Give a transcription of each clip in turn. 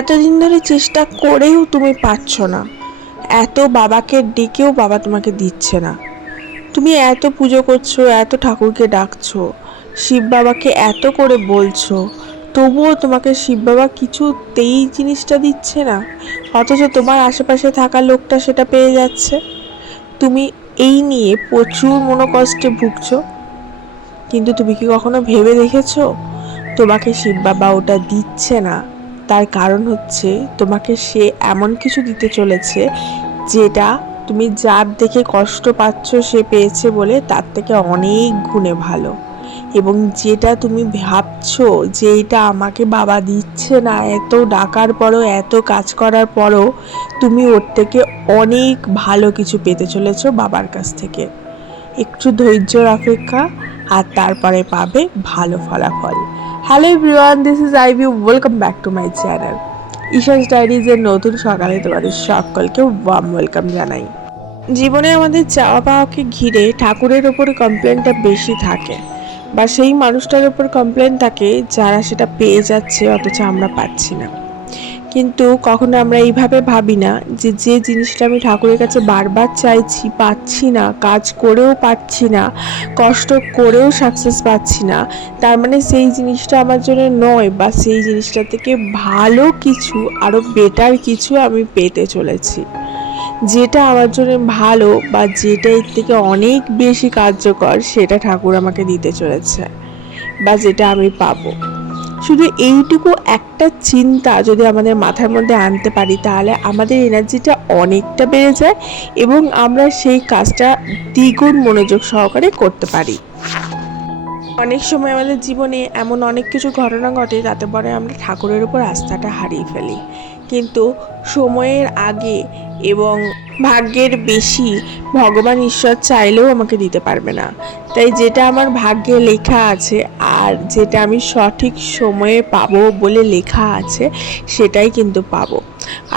এতদিন ধরে চেষ্টা করেও তুমি পাচ্ছ না। এত বাবাকে ডেকেও বাবা তোমাকে দিচ্ছে না। তুমি এত পুজো করছ, এত ঠাকুরকে ডাকছো, শিব বাবাকে এত করে বলছো, তবুও তোমাকে শিব বাবা কিছুতেই জিনিসটা দিচ্ছে না, অথচ তোমার আশেপাশে থাকা লোকটা সেটা পেয়ে যাচ্ছে। তুমি এই নিয়ে প্রচুর মনোকষ্টে ভুগছো। কিন্তু তুমি কি কখনো ভেবে দেখেছ? তোমাকে শিব বাবা ওটা দিচ্ছে না। তার কারণ হচ্ছে তোমাকে সে এমন কিছু দিতে চলেছে যেটা তুমি যার দেখে কষ্ট পাচ্ছ, সে পেয়েছে বলে তার থেকে অনেক গুণে ভালো। এবং যেটা তুমি ভাবছ যে এটা আমাকে বাবা দিচ্ছে না, এত ডাকার পরও, এত কাজ করার পরও তুমি ওর থেকে অনেক ভালো কিছু পেতে চলেছো বাবার কাছ থেকে। একটু ধৈর্যর অপেক্ষা আর তারপরে পাবে ভালো ফলাফল। Hello everyone this is I view welcome back to my channel Isha's ডায়েরিজের নতুন সকালে তোমাদের সকলকে ওয়াম ওয়েলকাম জানাই। জীবনে আমাদের চাওয়া পাওয়াকে ঘিরে ঠাকুরের ওপর কমপ্লেনটা বেশি থাকে। বা সেই মানুষটার ওপর কমপ্লেন থাকে যারা সেটা পেয়ে যাচ্ছে, অথচ আমরা পাচ্ছি না। কিন্তু কখনো আমরা এইভাবে ভাবি না যে যে জিনিসটা আমি ঠাকুরের কাছে বারবার চাইছি, পাচ্ছি না, কাজ করেও পাচ্ছি না, কষ্ট করেও সাকসেস পাচ্ছি না, তার মানে সেই জিনিসটা আমার জন্য নয় বা সেই জিনিসটা থেকে ভালো কিছু আরও বেটার কিছু আমি পেতে চলেছি। যেটা আমার জন্য ভালো বা যেটা এর থেকে অনেক বেশি কার্যকর, সেটা ঠাকুর আমাকে দিতে চলেছে বা যেটা আমি পাবো। শুধু এইটুকু একটা চিন্তা যদি আমাদের মাথার মধ্যে আনতে পারি, তাহলে আমাদের এনার্জিটা অনেকটা বেড়ে যায় এবং আমরা সেই কাজটা দ্বিগুণ মনোযোগ সহকারে করতে পারি। অনেক সময় আমাদের জীবনে এমন অনেক কিছু ঘটনা ঘটে তাতে পরে আমরা ঠাকুরের উপর আস্থাটা হারিয়ে ফেলি। কিন্তু সময়ের আগে এবং ভাগ্যের বেশি ভগবান ঈশ্বর চাইলেও আমাকে দিতে পারবে না। তাই যেটা আমার ভাগ্যে লেখা আছে আর যেটা আমি সঠিক সময়ে পাবো বলে লেখা আছে, সেটাই কিন্তু পাবো।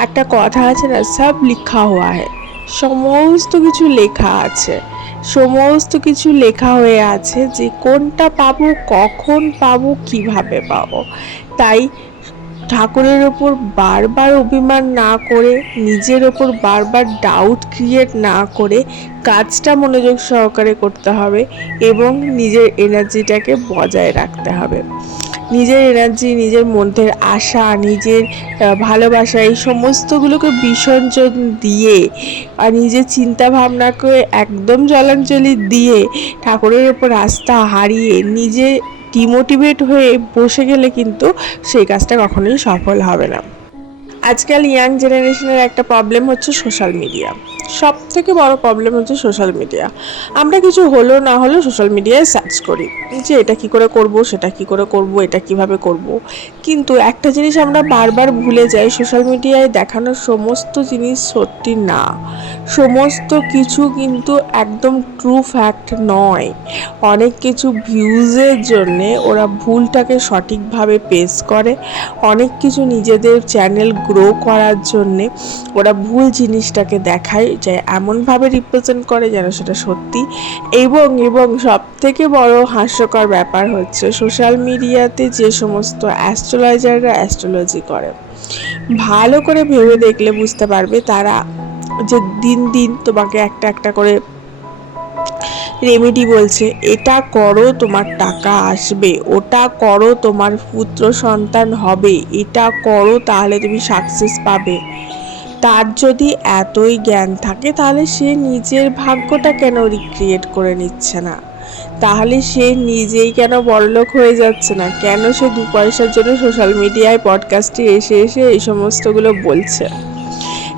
একটা কথা আছে না, সব লিখা হওয়া হয়। সমস্ত কিছু লেখা আছে। সমস্ত কিছু লেখা হয়ে আছে যে কোনটা পাবো, কখন পাবো, কীভাবে পাবো। তাই ঠাকুরের ওপর বারবার অভিমান না করে, নিজের ওপর বারবার ডাউট ক্রিয়েট না করে কাজটা মনোযোগ সহকারে করতে হবে এবং নিজের এনার্জিটাকে বজায় রাখতে হবে। নিজের এনার্জি নিজের মধ্যের আশা, নিজের ভালোবাসা এই সমস্তগুলোকে বিসর্জন দিয়ে আর নিজের চিন্তা ভাবনাকে একদম জলাঞ্জলি দিয়ে ঠাকুরের ওপর আস্থা হারিয়ে নিজে ডিমোটিভেট হয়ে বসে গেলে কিন্তু সেই কাজটা কখনোই সফল হবে না। আজকাল ইয়াং জেনারেশনের একটা প্রবলেম হচ্ছে সোশ্যাল মিডিয়া সব থেকে বড় প্রবলেম হচ্ছে সোশ্যাল মিডিয়া আমরা কিছু হলো না হলো সোশ্যাল মিডিয়ায় সার্চ করি। যে এটা কি করে করব, সেটা কি করে করব, এটা কীভাবে করব। কিন্তু একটা জিনিস আমরা বারবার ভুলে যাই সোশ্যাল মিডিয়ায় দেখানো সমস্ত জিনিস সত্যি না। সমস্ত কিছু কিন্তু একদম ট্রু ফ্যাক্ট নয়। অনেক কিছু ভিউজের জন্যে ওরা ভুলটাকে সঠিকভাবে পেশ করে। অনেক কিছু নিজেদের চ্যানেল গ্রো করার জন্যে ওরা ভুল জিনিসটাকে দেখায়, যে এমনভাবে রিপ্রেজেন্ট করে যেন সেটা সত্যি। এবং এবং সব থেকে বড় হাস্যকর ব্যাপার হচ্ছে সোশ্যাল মিডিয়াতে যে সমস্ত অ্যাস্ট্রোলজাররা অ্যাস্ট্রোলজি করে, ভালো করে ভেবে দেখলে বুঝতে পারবে তারা যে দিন দিন তোমাকে একটা একটা করে রেমেডি বলছে, এটা করো, তোমার টাকা আসবে। ওটা করো, তোমার পুত্র সন্তান হবে। এটা করো, তাহলে তুমি সাকসেস পাবে। তার যদি এতই জ্ঞান থাকে, তাহলে সে নিজের ভাগ্যটা কেন রিক্রিয়েট করে নিচ্ছে না? তাহলে সে নিজেই কেন বড়লোক হয়ে যাচ্ছে না? কেন সে দু পয়সার জন্য সোশ্যাল মিডিয়ায় পডকাস্টে এসে এসে এই সমস্তগুলো বলছে?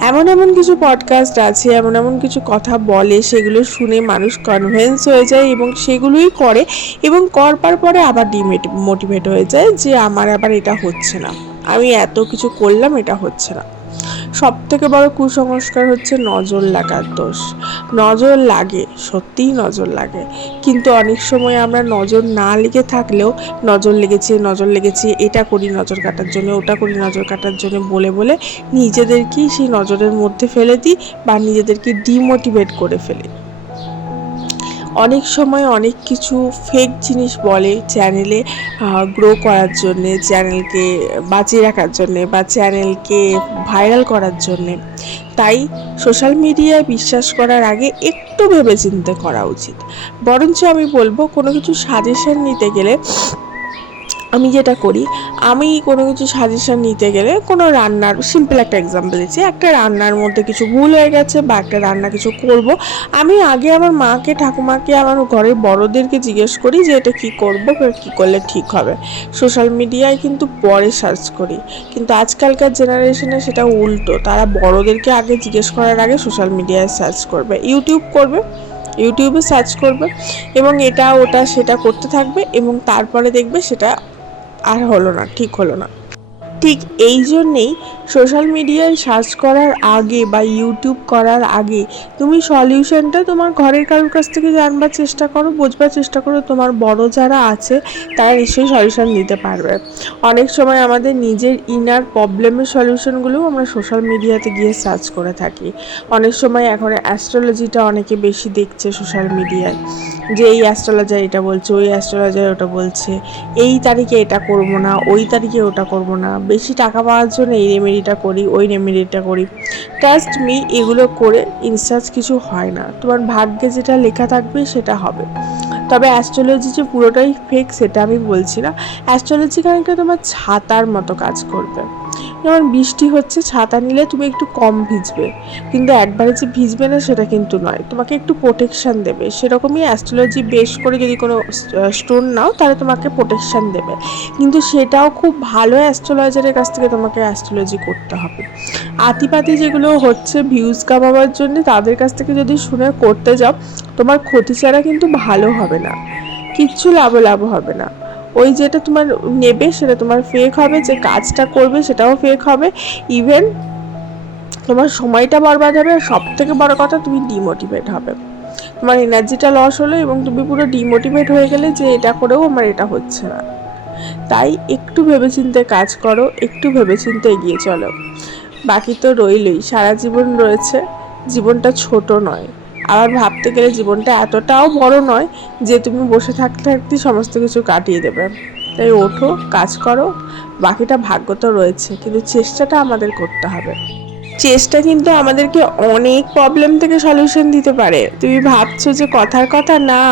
এমন এমন কিছু পডকাস্ট আছে, এমন এমন কিছু কথা বলে, সেগুলো শুনে মানুষ কনভেন্স হয়ে যায় এবং সেগুলোই করে এবং করবার পরে আবার ডিমোটিভেট মোটিভেট হয়ে যায় যে আমার আবার এটা হচ্ছে না। আমি এত কিছু করলাম, এটা হচ্ছে না। সব থেকে বড় কুসংস্কার হচ্ছে নজর লাগার দোষ। নজর লাগে, সত্যিই নজর লাগে। কিন্তু অনেক সময় আমরা নজর না লেগে থাকলেও নজর লেগেছে নজর লেগেছে, এটা করি, নজর কাটার জন্য, ওটা করি, নজর কাটার জন্য বলে বলে নিজেদেরকেই সেই নজরের মধ্যে ফেলে দিই বা নিজেদেরকে ডিমোটিভেট করে ফেলি অনেক সময় অনেক কিছু ফেক জিনিস বলে চ্যানেলে গ্রো করার জন্যে চ্যানেলকে বাঁচিয়ে রাখার জন্যে বা চ্যানেলকে ভাইরাল করার জন্যে। তাই সোশ্যাল মিডিয়ায় বিশ্বাস করার আগে একটু ভেবে ভেবেচিন্তে করা উচিত। বরঞ্চ আমি বলব কোনো কিছু সাজেশন নিতে গেলে আমি যেটা করি, আমি কোনো কিছু সাজেশন নিতে গেলে কোনো রান্নার সিম্পল একটা এক্সাম্পল দিচ্ছি। একটা রান্নার মধ্যে কিছু ভুল হয়ে গেছে বা একটা রান্না কিছু করব। আমি আগে আমার মাকে, ঠাকুমাকে, আমার ঘরের বড়োদেরকে জিজ্ঞেস করি যে এটা কী করব কী করলে ঠিক হবে। সোশ্যাল মিডিয়ায় কিন্তু পরে সার্চ করি। কিন্তু আজকালকার জেনারেশনে সেটা উল্টো। তারা বড়োদেরকে আগে জিজ্ঞেস করার আগে সোশ্যাল মিডিয়ায় সার্চ করবে। ইউটিউব করবে। ইউটিউবে সার্চ করবে এবং এটা, ওটা, সেটা করতে থাকবে এবং তারপরে দেখবে সেটা আর হলো না ঠিক হলো না। ঠিক এই জন্যেই সোশ্যাল মিডিয়ায় সার্চ করার আগে বা ইউটিউব করার আগে তুমি সলিউশনটা তোমার ঘরের কারোর কাছ থেকে জানবার চেষ্টা করো, বোঝবার চেষ্টা করো তোমার বড় যারা আছে তারা নিশ্চয়ই সলিউশন দিতে পারবে। অনেক সময় আমাদের নিজের ইনার প্রবলেমের সলিউশনগুলোও আমরা সোশ্যাল মিডিয়াতে গিয়ে সার্চ করে থাকি। অনেক সময় এখন অ্যাস্ট্রোলজিটা অনেকে বেশি দেখছে সোশ্যাল মিডিয়ায়, যে এই অ্যাস্ট্রোলজার এটা বলছে, ওই অ্যাস্ট্রোলজার ওটা বলছে, এই তারিখে এটা করব না, ওই তারিখে ওটা করব না, বেশি টাকা পাওয়ার জন্য এই রেমেডিটা করি, ওই রেমেডিটা করি। ট্রাস্ট মি এগুলো করে ইনস্টার্জ কিছু হয় না। তোমার ভাগ্যে যেটা লেখা থাকবে সেটা হবে। তবে অ্যাস্ট্রোলজি যে পুরোটাই ফেক সেটা আমি বলছি না। অ্যাস্ট্রোলজি খানিকটা তোমার ছাতার মতো কাজ করবে। যেমন বৃষ্টি হচ্ছে ছাতা নিলে তুমি একটু কম ভিজবে। কিন্তু একবারে যে ভিজবে না সেটা কিন্তু নয়। তোমাকে একটু প্রোটেকশান দেবে। সেরকমই অ্যাস্ট্রোলজি বেশ করে যদি কোনো স্টোন নাও, তাহলে তোমাকে প্রোটেকশান দেবে। কিন্তু সেটাও খুব ভালো অ্যাস্ট্রোলজারের কাছ থেকে তোমাকে অ্যাস্ট্রোলজি করতে হবে। আতিপাতি যেগুলো হচ্ছে ভিউজ কামাবার জন্য, তাদের কাছ থেকে যদি শুনে করতে যাও, তোমার ক্ষতি ছাড়া কিন্তু ভালো হবে না। কিচ্ছু লাভ লাভ হবে না। ওই যেটা তোমার নেবে, সেটা তোমার ফেক হবে, যে কাজটা করবে সেটাও ফেক হবে। ইভেন তোমার সময়টা বরবাদ হবে আর সব থেকে বড় কথা তুমি ডিমোটিভেট হবে। তোমার এনার্জিটা লস হলো এবং তুমি পুরো ডিমোটিভেট হয়ে গেলে যে এটা করেও আমার এটা হচ্ছে না। তাই একটু ভেবেচিন্তে কাজ করো, একটু ভেবেচিন্তে এগিয়ে চলো। বাকি তো রইলই, সারা জীবন রয়েছে, জীবনটা ছোট নয়। আবার ভাবতে গেলে জীবনটা এতটাও বড় নয় যে তুমি বসে থাকতে থাকতে সমস্ত কিছু কাটিয়ে দেবে। তাই ওঠো, কাজ করো, বাকিটা ভাগ্য তো রয়েছে, কিন্তু চেষ্টাটা আমাদের করতে হবে। চেষ্টা কিন্তু আমাদেরকে অনেক প্রবলেম থেকে সলিউশন দিতে পারে। তুমি ভাবছ যে কথার কথা না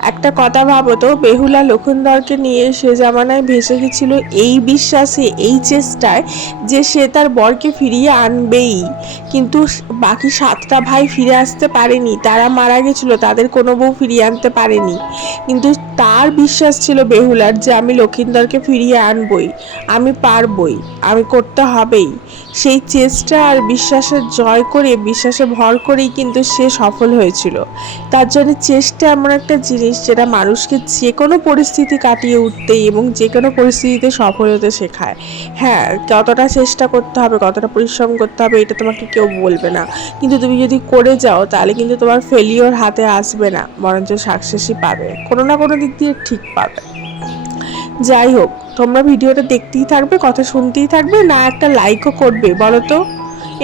একটা কথা ভাবো তো, বেহুলা লক্ষণদরকে নিয়ে সে জামানায় ভেসে গেছিল এই বিশ্বাসে, এই চেষ্টায় যে সে তার বরকে ফিরিয়ে আনবেই। কিন্তু বাকি সাতটা ভাই ফিরে আসতে পারেনি, তারা মারা গেছিল, তাদের কোনো বউ ফিরিয়ে আনতে পারেনি। কিন্তু তার বিশ্বাস ছিল বেহুলার যে আমি লক্ষিন্দরকে ফিরিয়ে আনবই, আমি পারবই, আমি করতে হবেই। সেই চেষ্টা আর বিশ্বাসের জয় করে, বিশ্বাসে ভর করেই কিন্তু সে সফল হয়েছিল। তার জন্য চেষ্টা এমন একটা জিনিস যেটা মানুষকে যে কোনো পরিস্থিতি কাটিয়ে উঠতে এবং যে কোনো পরিস্থিতিতে সফল হতে শেখায়। হ্যাঁ কতটা চেষ্টা করতে হবে, কতটা পরিশ্রম করতে হবে, এটা তোমাকে কেউ বলবে না। কিন্তু তুমি যদি করে যাও, তাহলে কিন্তু তোমার ফেলিওর হাতে আসবে না, বরঞ্চ সাকসেসই পাবে। কোনো না কোনো দিক দিয়ে ঠিক পাবে। যাই হোক তোমরা ভিডিওটা দেখতেই থাকবে, কথা শুনতেই থাকবে, না একটা লাইকও করবে বলো তো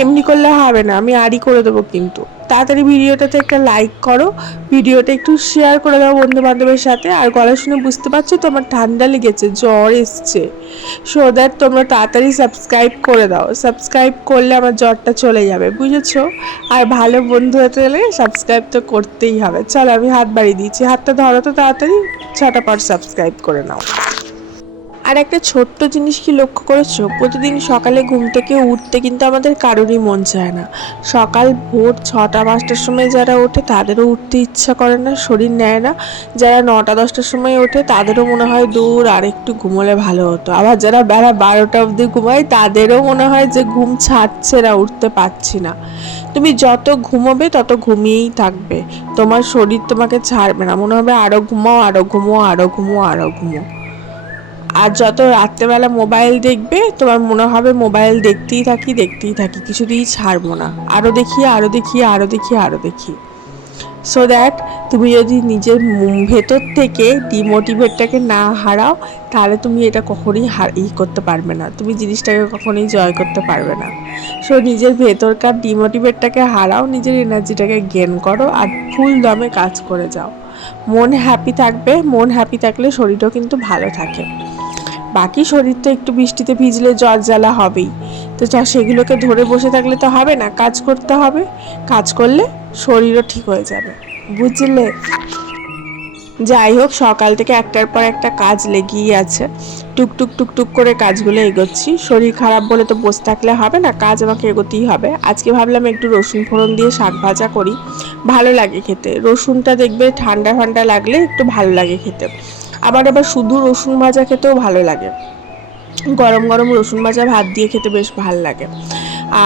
এমনি করলে হবে না, আমি আরই করে দেবো কিন্তু। তাড়াতাড়ি ভিডিওটাতে একটা লাইক করো, ভিডিওটা একটু শেয়ার করে দাও বন্ধু বান্ধবের সাথে, আর গলা শুনে বুঝতে পারছ তোমার ঠান্ডা লেগেছে, জ্বর এসছে। সো দ্যাট তোমরা তাড়াতাড়ি সাবস্ক্রাইব করে দাও সাবস্ক্রাইব করলে আমার জ্বরটা চলে যাবে, বুঝেছ? আর ভালো বন্ধু হতে গেলে সাবস্ক্রাইব তো করতেই হবে। চলো আমি হাত বাড়িয়ে দিচ্ছি, হাতটা ধরো তো তাড়াতাড়ি ছটা পর সাবস্ক্রাইব করে নাও। আর একটা ছোট্ট জিনিস কি লক্ষ্য করেছ? প্রতিদিন সকালে ঘুম থেকে উঠতে কিন্তু আমাদের কারোরই মন চায় না। সকাল ভোর ছটা, পাঁচটার সময় যারা ওঠে, তাদেরও উঠতে ইচ্ছা করে না, শরীর নেয় না। যারা নটা, দশটার সময় ওঠে, তাদেরও মনে হয় দূর আর একটু ঘুমোলে ভালো হতো। আবার যারা বেলা বারোটা অবধি ঘুমায়, তাদেরও মনে হয় যে ঘুম ছাড়ছে না, উঠতে পারছি না। তুমি যত ঘুমোবে, তত ঘুমিয়েই থাকবে। তোমার শরীর তোমাকে ছাড়বে না। মনে হবে আরও ঘুমাও আরও ঘুমো আরও ঘুমো আরও ঘুমো। আর যত রাত্রেবেলা মোবাইল দেখবে, তোমার মনে হবে মোবাইল দেখতেই থাকি দেখতেই থাকি। কিছুতেই ছাড়বো না। আরও দেখি আরও দেখি আরও দেখি আরও দেখি। সো দ্যাট তুমি যদি নিজের ভেতর থেকে ডিমোটিভেটটাকে না হারাও, তাহলে তুমি এটা কখনোই ই করতে পারবে না। তুমি জিনিসটাকে কখনোই জয় করতে পারবে না। সো নিজের ভেতরকার ডিমোটিভেটটাকে হারাও, নিজের এনার্জিটাকে গেন করো আর ফুল দমে কাজ করে যাও। মন হ্যাপি থাকবে, মন হ্যাপি থাকলে শরীরও কিন্তু ভালো থাকে। বাকি শরীর তো একটু বৃষ্টিতে ভিজলে জ্বর জ্বালা হবেই। তো চ সেগুলোকে ধরে বসে থাকলে তো হবে না, কাজ করতে হবে। কাজ করলে শরীরও ঠিক হয়ে যাবে, বুঝলে? যাই হোক, সকাল থেকে একটার পর একটা কাজ লেগেই আছে। টুকটুক টুকটুক করে কাজগুলো এগোচ্ছি। শরীর খারাপ বলে তো বসে থাকলে হবে না, কাজ আমাকে এগোতেই হবে। আজকে ভাবলাম একটু রসুন ফোড়ন দিয়ে শাক ভাজা করি। ভালো লাগে খেতে। রসুনটা দেখবে ঠান্ডা ঠান্ডা লাগলে একটু ভালো লাগে খেতে। আবার আবার শুধু রসুন ভাজা খেতেও ভালো লাগে। গরম গরম রসুন ভাজা ভাত দিয়ে খেতে বেশ ভালো লাগে।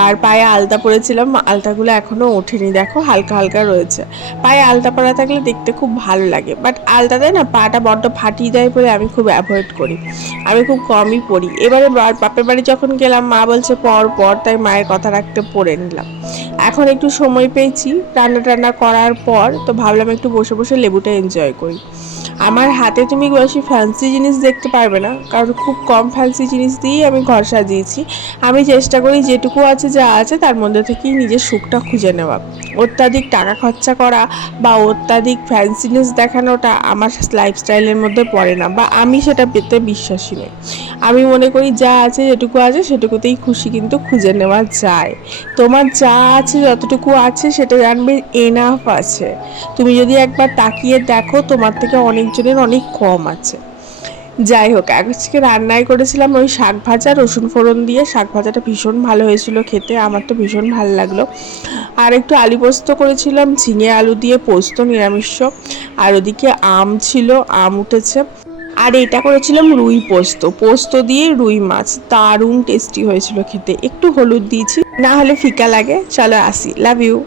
আর পায়ে আলতা পরেছিলাম, আলতাগুলো এখনও ওঠেনি, দেখো হালকা হালকা রয়েছে। পায়ে আলতা পরা থাকলে দেখতে খুব ভালো লাগে বাট আলতাতে না পাটা বড্ড ফাটিয়ে দেয় বলে আমি খুব অ্যাভয়েড করি। আমি খুব কমই পড়ি এবারে বাপের বাড়ি যখন গেলাম, মা বলছে, পর পর। তাই মায়ের কথা রাখতে পড়ে নিলাম। এখন একটু সময় পেয়েছি, রান্না টান্না করার পর, তো ভাবলাম একটু বসে বসে লেবুটা এনজয় করি। আমার হাতে তুমি বেশি ফ্যান্সি জিনিস দেখতে পারবে না। কারণ খুব কম ফ্যান্সি জিনিস দিয়েই আমি ঘর সাজিয়েছি। আমি চেষ্টা করি যেটুকু আছে যা আছে তার মধ্যে থেকেই নিজের সুখটা খুঁজে নেওয়া অত্যাধিক টাকা খরচা করা বা অত্যাধিক ফ্যান্সিনেস দেখানোটা আমার লাইফস্টাইলের মধ্যে পড়ে না বা আমি সেটা পেতে বিশ্বাসী নই। আমি মনে করি যা আছে যেটুকু আছে সেটুকুতেই খুশি কিন্তু খুঁজে নেওয়া যায়। তোমার যা আছে যতটুকু আছে সেটা জানবে এনাফ আছে। তুমি যদি একবার তাকিয়ে দেখো তোমার থেকে অনেকজনের অনেক কম আছে। যাই হোক, আজকে রান্নায় করেছিলাম ওই শাক ভাজা, রসুন ফোড়ন দিয়ে। শাক ভাজাটা ভীষণ ভালো হয়েছিল খেতে, আমার তো ভীষণ ভালো লাগল। আর একটু আলু পোস্ত করেছিলাম, ঝিঙে আলু দিয়ে পোস্ত, নিরামিষ আর ওদিকে আম ছিল, আম উঠেছে। আর এটা করেছিলাম রুই পোস্ত পোস্ত দিয়ে রুই মাছ। দারুণ টেস্টি হয়েছিল খেতে। একটু হলুদ দিয়েছি, না হলে ফিকা লাগে। চলো আসি লাভ ইউ